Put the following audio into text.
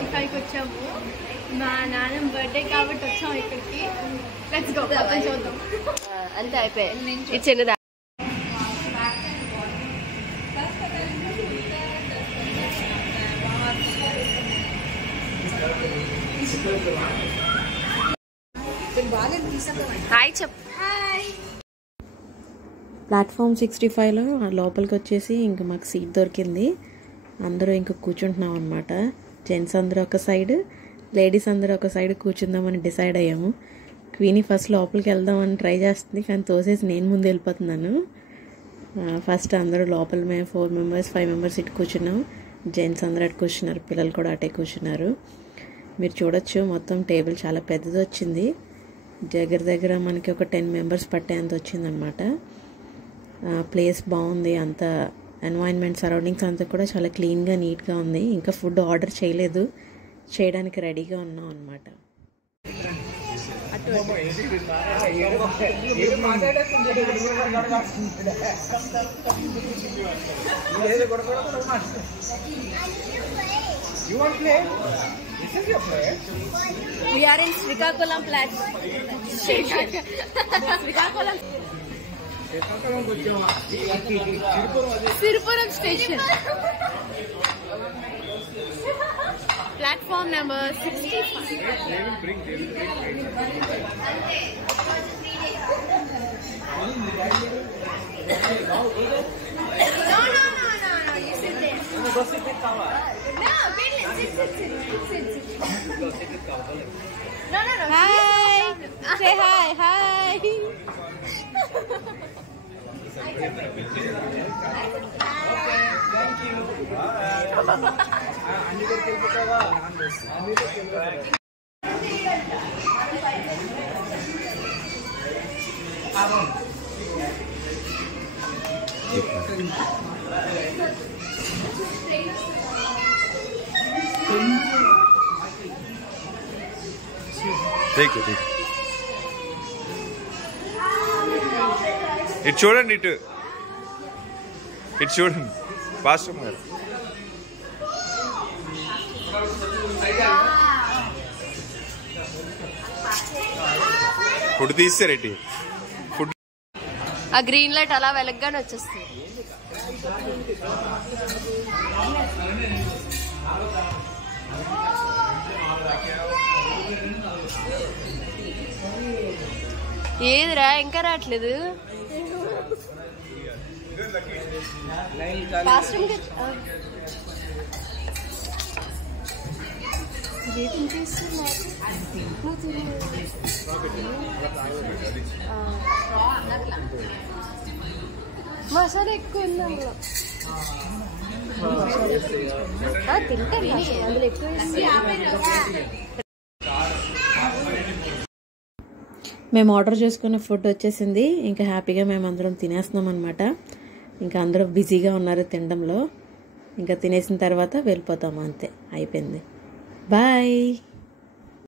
65కి వచ్చాము. మా నాన్న బర్త్డే కాబట్టి వచ్చాము ఇక్కడికి. లెట్స్ గో చూద్దాం. అంతే అయిపోయాయి. ఇది చిన్నదా. హాయ్ చెప్పు. ప్లాట్ఫామ్ 65లో లోపలికి వచ్చేసి ఇంక మాకు సీట్ దొరికింది. అందరూ ఇంక కూర్చుంటున్నాం అనమాట. జెంట్స్ అందరూ ఒక సైడ్, లేడీస్ అందరూ ఒక సైడ్ కూర్చుందామని డిసైడ్ అయ్యాము. క్వీనీ ఫస్ట్ లోపలికి వెళ్దామని ట్రై చేస్తుంది, కానీ తోసేసి నేను ముందు వెళ్ళిపోతున్నాను. ఫస్ట్ అందరూ లోపల మేము 4 మెంబర్స్ 5 మెంబర్స్ ఇటు కూర్చున్నాం. జెంట్స్ అందరూ అటు కూర్చున్నారు, పిల్లలు కూడా అటే కూర్చున్నారు. మీరు చూడొచ్చు మొత్తం టేబుల్ చాలా పెద్దది వచ్చింది. దగ్గర మనకి ఒక 10 మెంబర్స్ పట్టేంత వచ్చిందనమాట. ప్లేస్ బాగుంది, అంత ఎన్వైరన్మెంట్ సరౌండింగ్స్ అంతా కూడా చాలా క్లీన్గా నీట్గా ఉంది. ఇంకా ఫుడ్ ఆర్డర్ చేయలేదు, చేయడానికి రెడీగా ఉన్నాం అనమాట. We are in Srikakulam station. Srikakulam. Sirupuram station. Platform number 65. No. You sit there. No, sit. No. Hi. Say hi. Thank you. Take it. It shouldn't. It shouldn't. Pass from here. Food తీసేరేటి. Food. ఆ green light అలా వెలగ్గానే వచ్చేస్తుంది. ఏదిరా ఇంకా రావట్లేదు. మసాలా ఎక్కువ ఉంది అందులో. తింటాను అందులో ఎక్కువ. మేము ఆర్డర్ చేసుకున్న ఫుడ్ వచ్చేసింది. ఇంకా హ్యాపీగా మేము అందరం తినేస్తున్నాం అనమాట. ఇంకా అందరూ బిజీగా ఉన్నారు తినడంలో. ఇంకా తినేసిన తర్వాత వెళ్ళిపోతాము, అంతే అయిపోయింది. బాయ్.